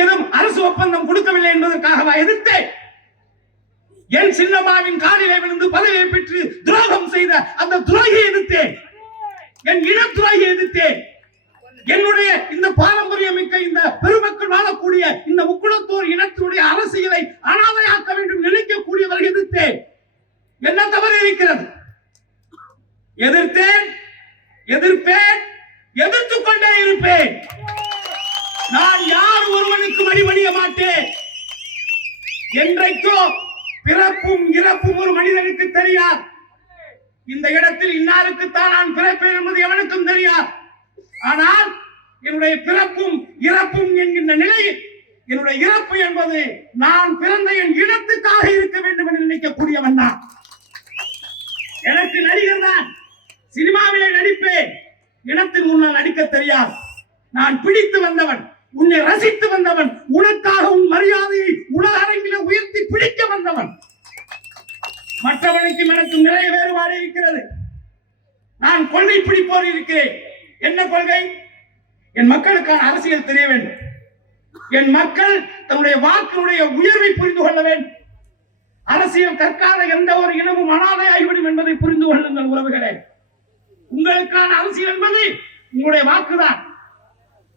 எனக்கு எதுவும் அரசு ஒப்பந்தம் கொடுக்கவில்லை என்பதற்காகவா எதிர்த்தேன்? என் சின்னம்மாவின் காலிலே விழுந்து பதவியை பெற்று துரோகம் செய்த அந்த துரோகியை எதிர்த்தேன். என் இன துரோகியை எதிர்த்தேன். என்னுடைய இந்த பாரம்பரியமிக்க இந்த பெருமக்கள் வாழக்கூடிய இந்த முக்குளத்தோர் இனத்தினுடைய அரசியலை அனாதையாக்க வேண்டும் நினைக்கக்கூடியவர்கள் எதிர்த்தேன். என்ன தவறு இருக்கிறது? எதிர்த்தேன், எதிர்ப்பேன், எதிர்த்துக் கொண்டே இருப்பேன். நான் யார் ஒருவனுக்கு வழிபடிய மாட்டேன். என்றைக்கோ பிறப்பும் இறப்பும் ஒரு மனிதனுக்கு தெரியாது. இந்த இடத்தில் இன்னாருக்குத்தான் நான் பிறப்பேன் என்பது எவனுக்கும் தெரியாது. ஆனால் என்னுடைய பிறப்பும் இறப்பும் என்கின்ற நிலையில் என்னுடைய இறப்பு என்பது நான் பிறந்த என் இனத்துக்காக இருக்க வேண்டும் என்று நினைக்கக்கூடியவன் தான். எனக்கு நடிகர் தான், சினிமாவிலே நடிப்பேன். இனத்தின் முன்னால் நடிக்க தெரியாது. நான் பிடித்து வந்தவன், உன்னை ரசித்து வந்தவன், உனக்காக உன் மரியாதையை உலக அரங்கிலே உயர்த்தி பிடிக்க வந்தவன். மற்றவனுக்கு எனக்கும் நிறைய வேறுபாடு இருக்கிறது. நான் கொள்கை பிடிப்போர் இருக்கிறேன். என்ன கொள்கை? என் மக்களுக்கான அரசியல் தெரிய வேண்டும். என் மக்கள் தன்னுடைய வாக்கினுடைய உயர்வை புரிந்து கொள்ள வேண்டும். அரசியல் கற்காத எந்த ஒரு இனமும் அனாதை ஆகிவிடும் என்பதை புரிந்து கொள்ளுங்கள் உறவுகளே. உங்களுக்கான அரசியல் என்பது உங்களுடைய வாக்குதான்.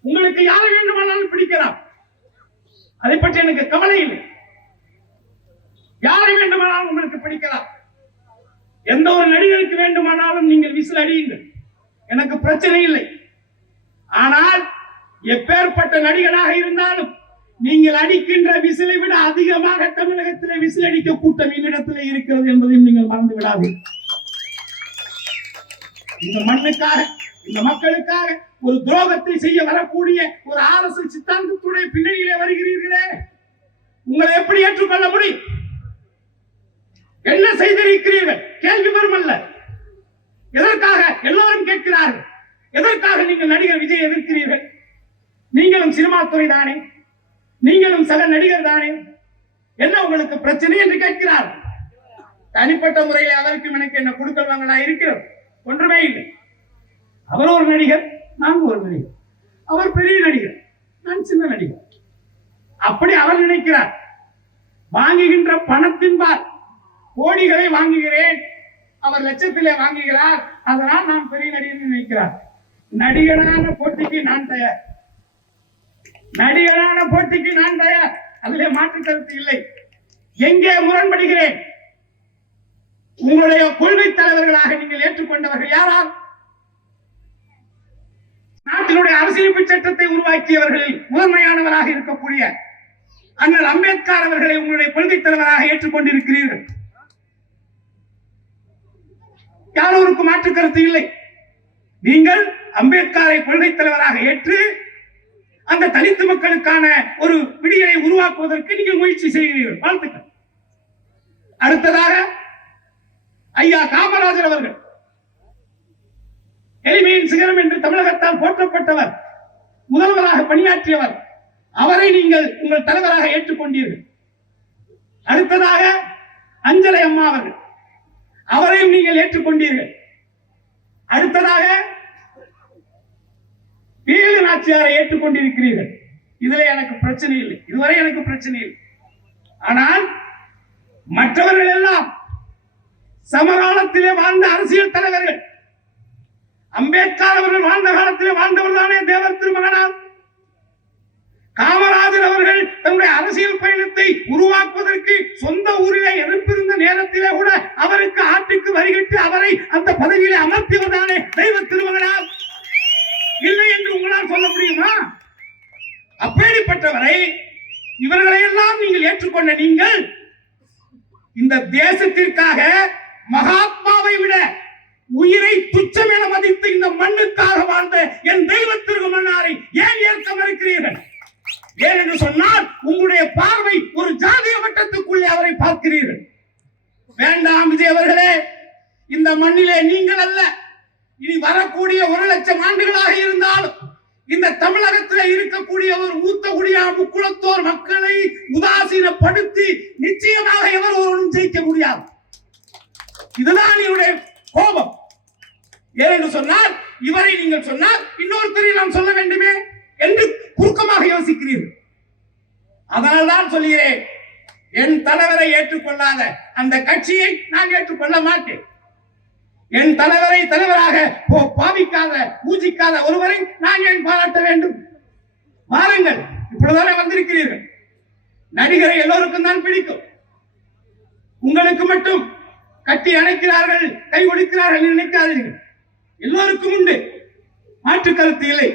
உங்களுக்கு யாரை வேண்டுமானாலும் பிடிக்கலாம். அதை பற்றி எனக்கு கவலை இல்லை. யாரை வேண்டுமானாலும் உங்களுக்கு பிடிக்கலாம். எந்த ஒரு நடிகருக்கு வேண்டுமானாலும் நீங்கள் விசில் அடியுங்கள், எனக்கு பிரச்சனை இல்லை. ஆனால் எப்பேற்பட்ட நடிகனாக இருந்தாலும் நீங்கள் அடிக்கின்ற விசிலை விட அதிகமாக தமிழகத்திலே விசில் அடிக்க கூட்டம் என்னிடத்திலே இருக்கிறது என்பதையும் நீங்கள் மறந்து விடாதீர்கள். இந்த மண்ணுக்காக, இந்த மக்களுக்காக ஒரு துரோகத்தை செய்ய வரக்கூடிய ஒரு அரசியல் சித்தாந்தத்துடைய பின்னணியிலே வருகிறீர்களே, உங்களை எப்படி ஏற்றுக்கொள்ள முடியும்? என்ன செய்திருக்கிறீர்கள்? கேள்வி வரும் அல்ல. எதற்காக எல்லோரும் கேட்கிறார்கள்? எதற்காக நீங்கள் நடிகர் விஜய் எதிர்க்கிறீர்கள்? நீங்களும் சினிமா துறை தானே, நீங்களும் சக நடிகர் தானே, என்ன உங்களுக்கு பிரச்சனை என்று கேட்கிறார். தனிப்பட்ட முறையில் அவருக்கும் எனக்கு என்ன கொடுக்கல் வாங்கலா இருக்கிறது? ஒன்றுமே இல்லை. அவர் ஒரு நடிகர், நான் ஒரு நடிகர். அவர் பெரிய நடிகர், நான் சின்ன நடிகர். அப்படி அவர் நினைக்கிறார். வாங்குகின்ற பணத்தின்பால் கோடிகளை வாங்குகிறேன், அவர் லட்சத்திலே வாங்குகிறார், அதனால் நான் பெரிய நடிகர் நினைக்கிறார். நடிகரான போட்டிக்கு நான் தயார், நடிகரான போட்டிக்கு நான் தயார். அதிலே மாற்று கருத்து இல்லை. எங்கே முரண்படுகிறேன்? உங்களுடைய கொள்கை தலைவர்களாக நீங்கள் ஏற்றுக்கொண்டவர்கள் யாரால்? நாட்டினுடைய அரசியலமைப்பு சட்டத்தை உருவாக்கியவர்களில் முதன்மையானவராக இருக்கக்கூடிய அண்ணல் அம்பேத்கர் அவர்களை உங்களுடைய கொள்கை தலைவராக ஏற்றுக்கொண்டிருக்கிறீர்கள். யாரோருக்கு மாற்று கருத்து இல்லை. நீங்கள் அம்பேத்கரை கொள்கை தலைவராக ஏற்று அந்த தலித் மக்களுக்கான ஒரு விடியலை உருவாக்குவதற்கு நீங்கள் முயற்சி செய்கிறீர்கள். வாழ்த்துக்கள். அடுத்ததாக ஐயா காமராஜர் அவர்கள் எளிமையின் சிகரம் என்று தமிழகத்தால் போற்றப்பட்டவர், முதல்வராக பணியாற்றியவர். அவரை நீங்கள் உங்கள் தலைவராக ஏற்றுக்கொண்டீர்கள். அடுத்ததாக அஞ்சலை அம்மா அவர்கள், அவரையும் நீங்கள் ஏற்றுக்கொண்டீர்கள். அடுத்ததாக வேலு நாச்சியாரை ஏற்றுக்கொண்டிருக்கிறீர்கள். இதுல எனக்கு பிரச்சனை இல்லை, இதுவரை எனக்கு பிரச்சனை இல்லை. ஆனால் மற்றவர்கள் எல்லாம் சமகாலத்திலே வாழ்ந்த அரசியல் தலைவர்கள். அம்பேத்கர் அவர்கள் வாழ்ந்த காலத்திலே வாழ்ந்தவர் தானே தேவர் திருமகனார். காமராஜர் அவர்கள் தன்னுடைய அரசியல் பயணத்தை உருவாக்குவதற்கு சொந்த ஊரிலே எதிர்ப்பிருந்த நேரத்திலே கூட அவருக்கு ஆட்டுக்கு வரிகட்டு அவரை அந்த பதவியிலே அமர்த்தியவர் தானே தெய்வ திருமகனார். இல்லை என்று உங்களால் சொல்ல முடியுமா? அப்படிப்பட்டவரை, இவர்களை எல்லாம் நீங்கள் ஏற்றுக்கொண்ட நீங்கள் இந்த தேசத்திற்காக மகாத்மாவை விட உயிரை துச்சம் என மதித்து இந்த மண்ணுக்காக வாழ்ந்த என் தெய்வ திருமகனாரை ஏன் ஏற்க மறுக்கிறீர்கள்? ஏனென்று சொன்னால் உங்களுடைய பார்வை ஒரு ஜாதிய வட்டத்துக்குள்ளே அவரை பார்க்கிறீர்கள். வேண்டாம் விஜய் அவர்களே, இந்த மண்ணிலே நீங்கள் அல்ல, இனி வரக்கூடிய 1,00,000 ஆண்டுகளாக இருந்தாலும் இந்த தமிழகத்தில் இருக்கக்கூடிய ஒரு மூத்த குடியா முக்குளத்தோர் மக்களை உதாசீனப்படுத்தி நிச்சயமாக எவர் ஒருவரும் ஜெயிக்க முடியாது. இதுதான் என்னுடைய கோபம். ஏனென்று சொன்னால் இவரை நீங்கள் சொன்னால் இன்னொருத்தரை நாம் சொல்ல வேண்டுமே என்று குறுக்கமாக யோசிக்கிறீர்கள். அதனால்தான் சொல்கிறேன், என் தலைவரை ஏற்றுக்கொள்ளாத அந்த கட்சியை நான் ஏற்றுக்கொள்ள மாட்டேன். என் தலைவரை தலைவராக பாவிக்காத பூஜிக்காத ஒருவரை நான் ஏன் பாராட்ட வேண்டும்? வாருங்கள், இப்பொழுதானே வந்திருக்கிறீர்கள். நடிகரை எல்லோருக்கும் தான் பிடிக்கும். உங்களுக்கு மட்டும் கட்டி அணைக்கிறார்கள், கை ஒடுக்கிறார்கள் நினைக்காதீர்கள். எல்லோருக்கும் உண்டு, மாற்று கருத்து இல்லை.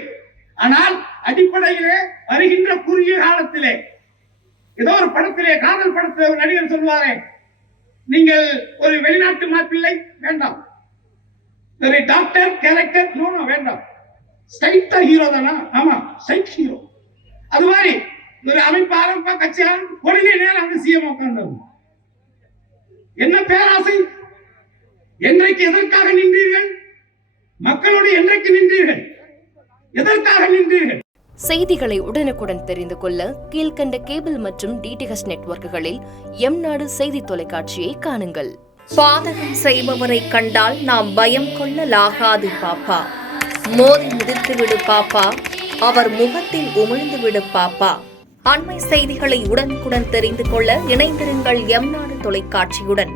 ஆனால் அடிப்படையிலே வருகின்ற குறுகிய காலத்திலே ஏதோ ஒரு படத்திலே, காதல் படத்திலே ஒரு நடிகர் சொல்வாரே, நீங்கள் ஒரு வெளிநாட்டு மாப்பிள்ளை வேண்டாம், ஒரு டாக்டர் கேரக்டர் வேண்டாம், ஸ்ட்ரைட்டா ஹீரோ தானா? ஆமா, ஸ்ட்ரைட் ஹீரோ. அது மாதிரி ஒரு அமைப்பாளர் கட்சியாளர் உடனே நேரம் அந்த சிஎம் உட்கார்ந்தது. என்ன பேராசை? என்றைக்கு எதற்காக நின்றீர்கள்? மக்களோடு என்றைக்கு நின்றீர்கள்? எதற்காக நின்றீர்கள்? செய்திகளை உடனுக்குடன் தெரிந்து கொள்ள கீழ்கண்ட கேபிள் மற்றும் டிடிஎச் நெட்வொர்க்குகளில் எம்நாடு செய்தி தொலைக்காட்சியை காணுங்கள். பாதகம் செய்பவரை கண்டால் நாம் பயம் கொள்ளலாகாது பாப்பா. மோதி மிதித்து விடு பாப்பா, அவர் முகத்தில் உமிழ்ந்து விடு பாப்பா. அண்மை செய்திகளை உடனுக்குடன் தெரிந்து கொள்ள இணைந்திருங்கள் எம்நாடு தொலைக்காட்சியுடன்.